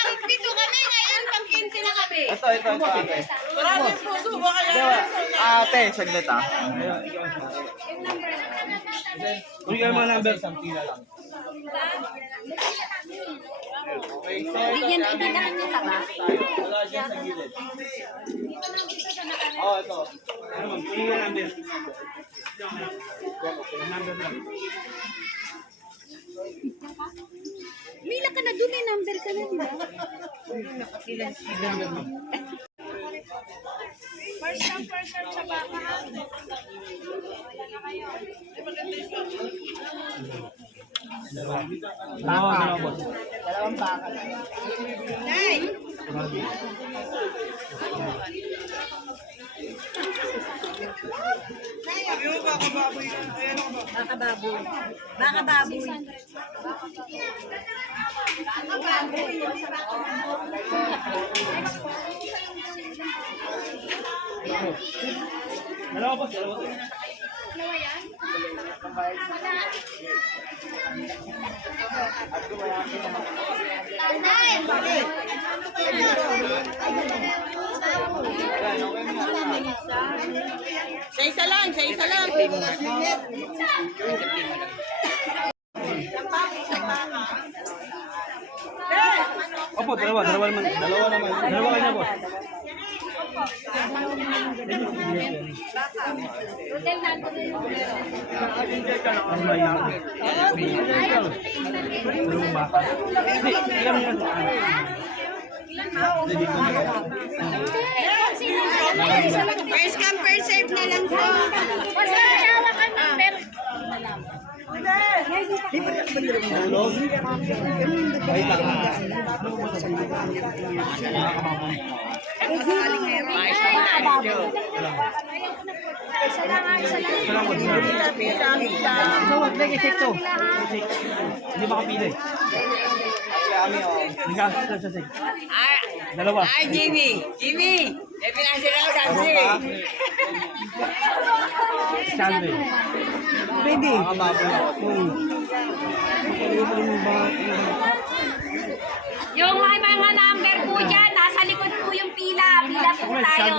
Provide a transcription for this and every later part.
Pang-pito kami ngayon, pang-15 na kami. Ito, ate. Maraming puso ba kaya? Ate, saglit ah. Kung yung mga number. Isang pila lang. Bigyan kita na kanya ka ba? Wala siya sa gilid. Oh, ito. Ano ma'am, kung yung number. Number lang. Mila ka na doon, may number ka na, di ba? First time sa baka. Dalawang baka. Nay! Baka baboy. Baka baboy. Dalawa po, dalawa po. Sa isa lang, sa isa lang. Opo, dalawa naman. Dalawa kanya po. Ang mayang. Dalawang baka. Hindi, ilan yan? First come, first serve na lang po. Basta hawak ka number. Wait lang. Isa lang. Hindi makapili. Kami oh. Dalawa. Ay, Jimmy! Eh, pinasira ko dati. Stanley. Baby. Baka Yung may mga number po dyan, nasa likod po yung pila. Pila po tayo.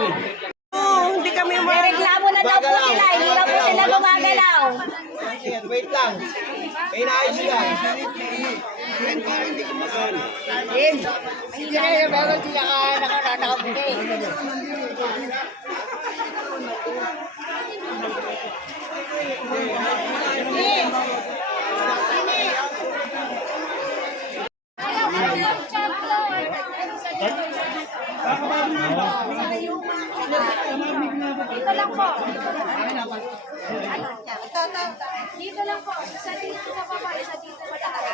Hindi kami May reklamo na daw po sila. Hindi na po sila gumagalaw. Wait lang. May naayos lang. Hindi na yung bago sila nakaputi. Dito lang po. Dito lang po. Isa dito sa baba, isa dito sa taas.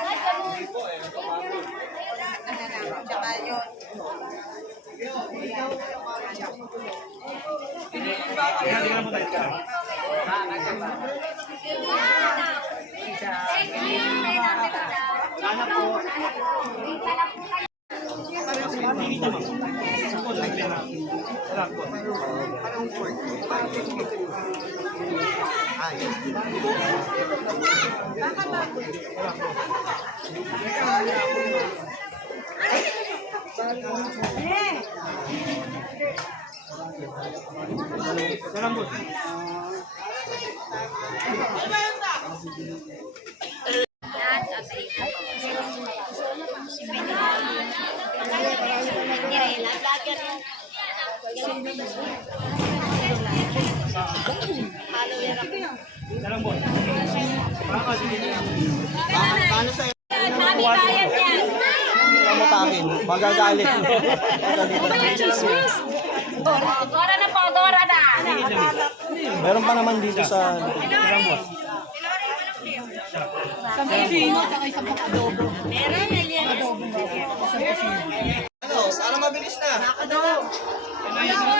Tsaka yun. Paano sa'yo? Mami, bayad yan. Kamutakin. Magagalit. Gora na po, Gora na. Meron pa naman dito sa... Meron na yan. Ano? Para mabilis na.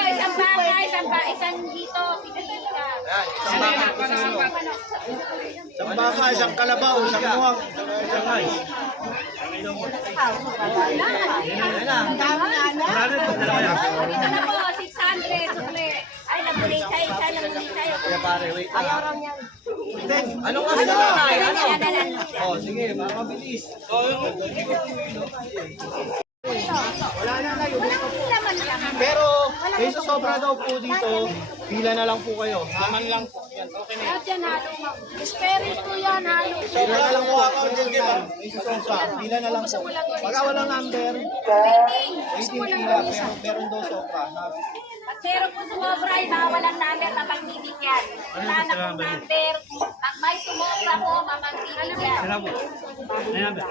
Isang baka, isang dito. Yan, isang baka. Isang baka, isang kalabaw, isang muwang. Dito na po, 600. Sukle. Ay, nabulay tayo. Kaya pare, wait lang. Ayaw lang yan. Anong kasi na lang? Ano? Oh, sige, para mabilis. sobra daw po dito, pila na lang po kayo. Laman lang po. Yan, okay na. Lahat yan halo, ma'am. Spirit po yan, halo. Pila na lang po ako. May sosya. Pila na lang po. Pagka walang number, waiting pila. Pero meron daw sopra. Pag meron po sumobra, walang number, mapagbibigyan. Wala na po number. Pag may sumobra po, mapagbibigyan. Salamat. May number.